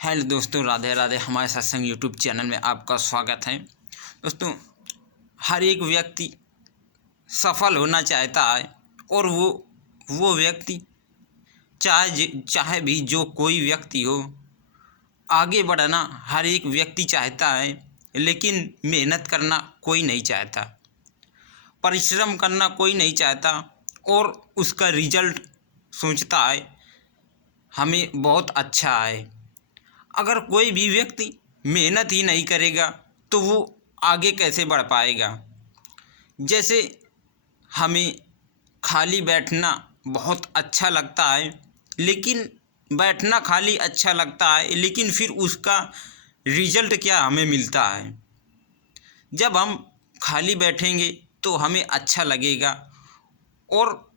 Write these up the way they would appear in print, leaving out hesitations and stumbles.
Hello दोस्तों, राधे राधे। हमारे सत्संग यूट्यूब चैनल में आपका स्वागत है। दोस्तों, हर एक व्यक्ति सफल होना चाहता है और वो व्यक्ति चाहे भी जो कोई व्यक्ति हो, आगे बढ़ना हर एक व्यक्ति चाहता है, लेकिन मेहनत करना कोई नहीं चाहता, परिश्रम करना कोई नहीं चाहता और उसका रिजल्ट सोचता है हमें बहुत अच्छा आए। अगर कोई भी व्यक्ति मेहनत ही नहीं करेगा तो वो आगे कैसे बढ़ पाएगा। जैसे हमें खाली बैठना बहुत अच्छा लगता है, लेकिन बैठना खाली अच्छा लगता है, लेकिन फिर उसका रिजल्ट क्या हमें मिलता है। जब हम खाली बैठेंगे तो हमें अच्छा लगेगा, और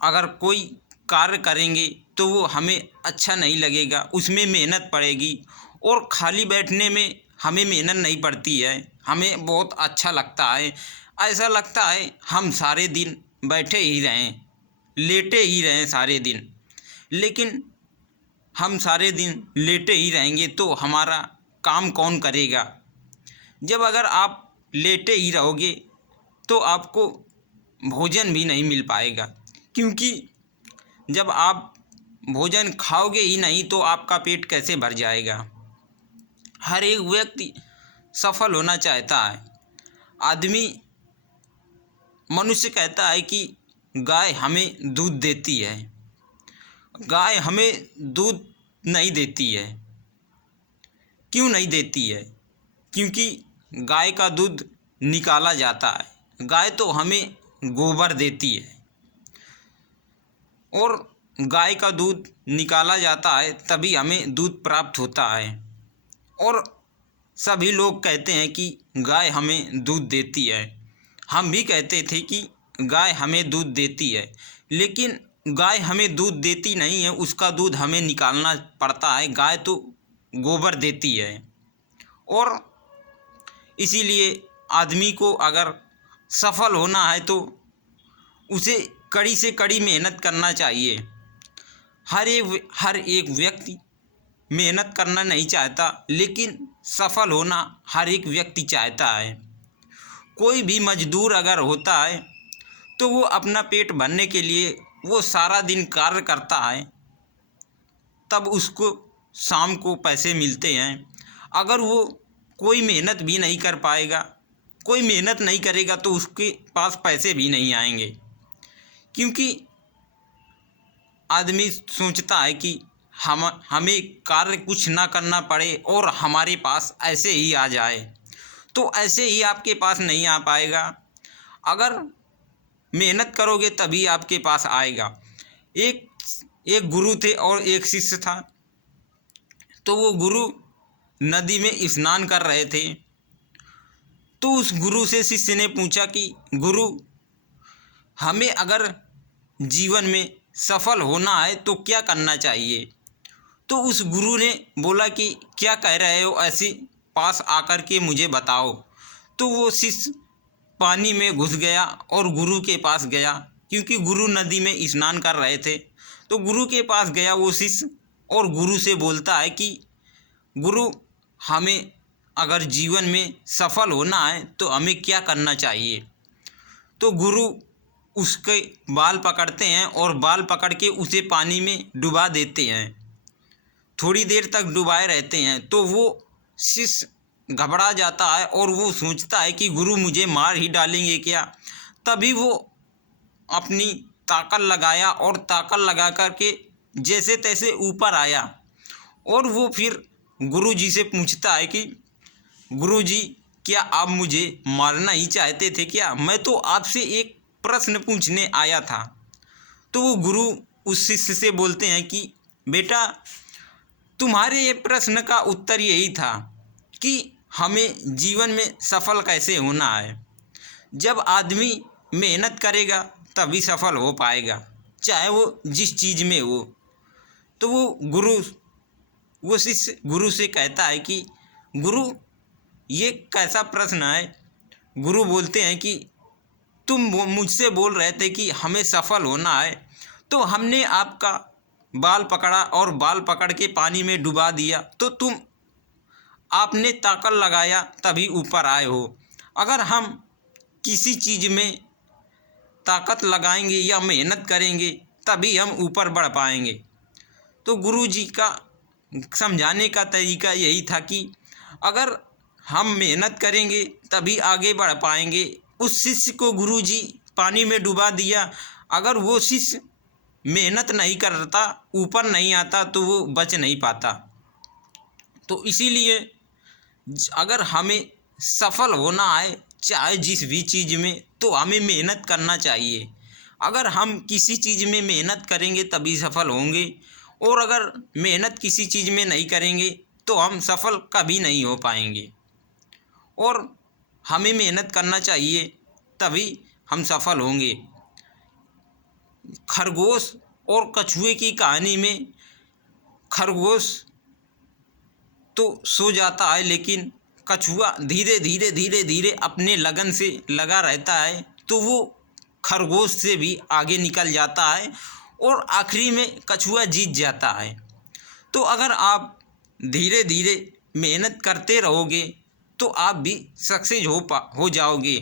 अगर कोई कार्य करेंगे तो वो हमें अच्छा नहीं लगेगा, उसमें मेहनत पड़ेगी। और खाली बैठने में हमें मेहनत नहीं पड़ती है, हमें बहुत अच्छा लगता है। ऐसा लगता है हम सारे दिन बैठे ही रहें, लेटे ही रहें सारे दिन। लेकिन हम सारे दिन लेटे ही रहेंगे तो हमारा काम कौन करेगा। जब अगर आप लेटे ही रहोगे तो आपको भोजन भी नहीं मिल पाएगा, क्योंकि जब आप भोजन खाओगे ही नहीं तो आपका पेट कैसे भर जाएगा। हर एक व्यक्ति सफल होना चाहता है। आदमी मनुष्य कहता है कि गाय हमें दूध देती है। गाय हमें दूध नहीं देती है। क्यों नहीं देती है? क्योंकि गाय का दूध निकाला जाता है। गाय तो हमें गोबर देती है, और गाय का दूध निकाला जाता है तभी हमें दूध प्राप्त होता है। और सभी लोग कहते हैं कि गाय हमें दूध देती है। हम भी कहते थे कि गाय हमें दूध देती है, लेकिन गाय हमें दूध देती नहीं है, उसका दूध हमें निकालना पड़ता है। गाय तो गोबर देती है। और इसीलिए आदमी को अगर सफल होना है तो उसे कड़ी से कड़ी मेहनत करना चाहिए। हर एक व्यक्ति मेहनत करना नहीं चाहता, लेकिन सफल होना हर एक व्यक्ति चाहता है। कोई भी मजदूर अगर होता है तो वो अपना पेट भरने के लिए वो सारा दिन कार्य करता है, तब उसको शाम को पैसे मिलते हैं। अगर वो कोई मेहनत भी नहीं कर पाएगा, कोई मेहनत नहीं करेगा, तो उसके पास पैसे भी नहीं आएंगे। क्योंकि आदमी सोचता है कि हमें कार्य कुछ ना करना पड़े और हमारे पास ऐसे ही आ जाए, तो ऐसे ही आपके पास नहीं आ पाएगा। अगर मेहनत करोगे तभी आपके पास आएगा। एक गुरु थे और एक शिष्य था। तो वो गुरु नदी में स्नान कर रहे थे। तो उस गुरु से शिष्य ने पूछा कि गुरु, हमें अगर जीवन में सफल होना है तो क्या करना चाहिए। तो उस गुरु ने बोला कि क्या कह रहे हो, ऐसे पास आकर के मुझे बताओ। तो वो शिष्य पानी में घुस गया और गुरु के पास गया, क्योंकि गुरु नदी में स्नान कर रहे थे। तो गुरु के पास गया वो शिष्य, और गुरु से बोलता है कि गुरु, हमें अगर जीवन में सफल होना है तो हमें क्या करना चाहिए। तो गुरु उसके बाल पकड़ते हैं और बाल पकड़ के उसे पानी में डुबा देते हैं। थोड़ी देर तक डुबाए रहते हैं। तो वो शिष्य घबरा जाता है और वो सोचता है कि गुरु मुझे मार ही डालेंगे क्या। तभी वो अपनी ताकत लगाया और ताकत लगा कर के जैसे तैसे ऊपर आया। और वो फिर गुरु जी से पूछता है कि गुरु जी, क्या आप मुझे मारना ही चाहते थे क्या? मैं तो आपसे एक प्रश्न पूछने आया था। तो वो गुरु उस शिष्य से बोलते हैं कि बेटा, तुम्हारे ये प्रश्न का उत्तर यही था कि हमें जीवन में सफल कैसे होना है। जब आदमी मेहनत करेगा तभी सफल हो पाएगा, चाहे वो जिस चीज़ में हो। तो वो शिष्य गुरु से कहता है कि गुरु, ये कैसा प्रश्न है। गुरु बोलते हैं कि तुम मुझसे बोल रहे थे कि हमें सफल होना है, तो हमने आपका बाल पकड़ा और बाल पकड़ के पानी में डुबा दिया तो आपने ताकत लगाया तभी ऊपर आए हो। अगर हम किसी चीज़ में ताकत लगाएंगे या मेहनत करेंगे तभी हम ऊपर बढ़ पाएंगे। तो गुरुजी का समझाने का तरीका यही था कि अगर हम मेहनत करेंगे तभी आगे बढ़ पाएंगे। उस शिष्य को गुरुजी पानी में डुबा दिया, अगर वो शिष्य मेहनत नहीं करता, ऊपर नहीं आता तो वो बच नहीं पाता। तो इसीलिए अगर हमें सफल होना है चाहे जिस भी चीज़ में, तो हमें मेहनत करना चाहिए। अगर हम किसी चीज़ में मेहनत करेंगे तभी सफल होंगे, और अगर मेहनत किसी चीज़ में नहीं करेंगे तो हम सफल कभी नहीं हो पाएंगे। और हमें मेहनत करना चाहिए तभी हम सफल होंगे। खरगोश और कछुए की कहानी में खरगोश तो सो जाता है, लेकिन कछुआ धीरे धीरे धीरे धीरे अपने लगन से लगा रहता है, तो वो खरगोश से भी आगे निकल जाता है और आखिरी में कछुआ जीत जाता है। तो अगर आप धीरे धीरे मेहनत करते रहोगे तो आप भी सक्सेस हो जाओगे।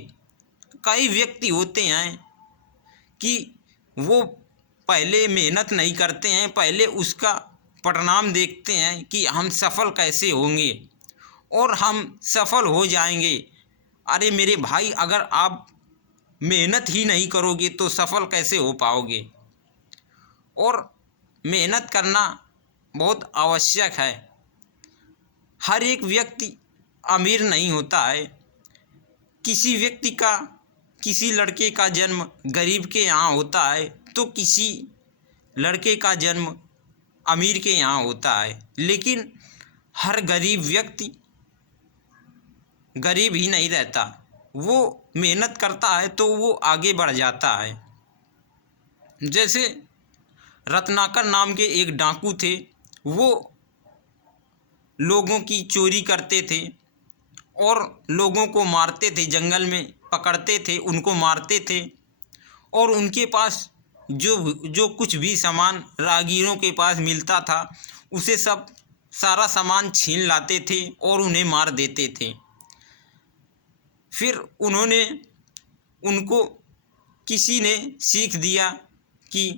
कई व्यक्ति होते हैं कि वो पहले मेहनत नहीं करते हैं, पहले उसका परिणाम देखते हैं कि हम सफल कैसे होंगे और हम सफल हो जाएंगे। अरे मेरे भाई, अगर आप मेहनत ही नहीं करोगे तो सफल कैसे हो पाओगे। और मेहनत करना बहुत आवश्यक है। हर एक व्यक्ति अमीर नहीं होता है। किसी व्यक्ति का, किसी लड़के का जन्म गरीब के यहाँ होता है तो किसी लड़के का जन्म अमीर के यहाँ होता है। लेकिन हर गरीब व्यक्ति गरीब ही नहीं रहता, वो मेहनत करता है तो वो आगे बढ़ जाता है। जैसे रत्नाकर नाम के एक डाकू थे, वो लोगों की चोरी करते थे और लोगों को मारते थे, जंगल में पकड़ते थे, उनको मारते थे और उनके पास जो कुछ भी सामान राहगीरों के पास मिलता था उसे सब सारा सामान छीन लाते थे और उन्हें मार देते थे। फिर उनको किसी ने सीख दिया कि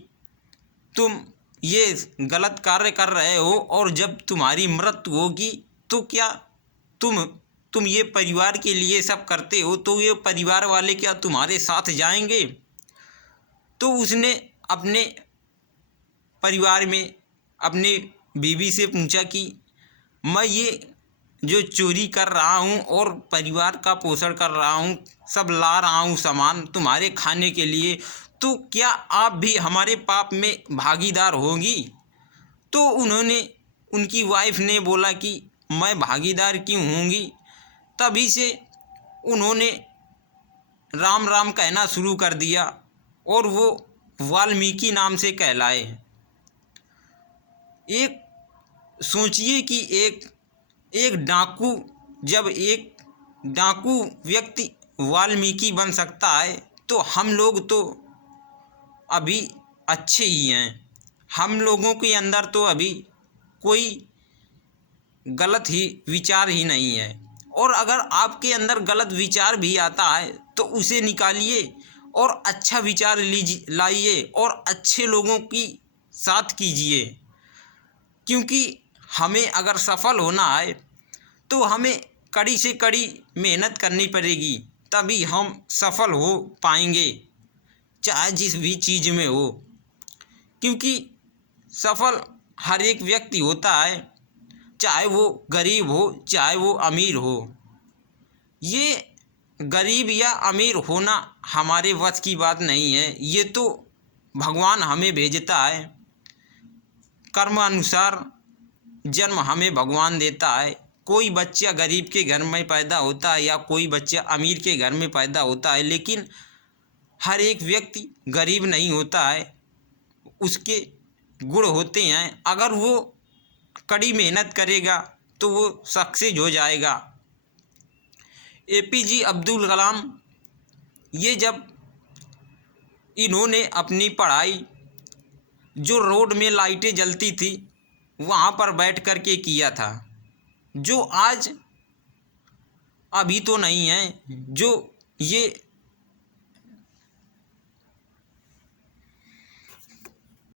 तुम ये गलत कार्य कर रहे हो और जब तुम्हारी मृत्यु होगी तो क्या तुम ये परिवार के लिए सब करते हो, तो ये परिवार वाले क्या तुम्हारे साथ जाएंगे। तो उसने अपने परिवार में अपने बीवी से पूछा कि मैं ये जो चोरी कर रहा हूँ और परिवार का पोषण कर रहा हूँ, सब ला रहा हूँ सामान तुम्हारे खाने के लिए, तो क्या आप भी हमारे पाप में भागीदार होगी। तो उनकी वाइफ ने बोला कि मैं भागीदार क्यों होंगी। तभी से उन्होंने राम राम कहना शुरू कर दिया और वो वाल्मीकि नाम से कहलाए। एक सोचिए कि एक डाकू, जब एक डाकू व्यक्ति वाल्मीकि बन सकता है तो हम लोग तो अभी अच्छे ही हैं। हम लोगों के अंदर तो अभी कोई गलत ही विचार ही नहीं है। और अगर आपके अंदर गलत विचार भी आता है तो उसे निकालिए और अच्छा विचार लाइए और अच्छे लोगों की साथ कीजिए। क्योंकि हमें अगर सफल होना है तो हमें कड़ी से कड़ी मेहनत करनी पड़ेगी, तभी हम सफल हो पाएंगे, चाहे जिस भी चीज़ में हो। क्योंकि सफल हर एक व्यक्ति होता है, चाहे वो गरीब हो चाहे वो अमीर हो। ये गरीब या अमीर होना हमारे वश की बात नहीं है, ये तो भगवान हमें भेजता है। कर्म अनुसार जन्म हमें भगवान देता है। कोई बच्चा गरीब के घर में पैदा होता है या कोई बच्चा अमीर के घर में पैदा होता है, लेकिन हर एक व्यक्ति गरीब नहीं होता है, उसके गुण होते हैं। अगर वो कड़ी मेहनत करेगा तो वो सक्सेस हो जाएगा। APJ अब्दुल कलाम, ये जब इन्होंने अपनी पढ़ाई जो रोड में लाइटें जलती थी वहाँ पर बैठ कर के किया था, जो आज अभी तो नहीं है। जो ये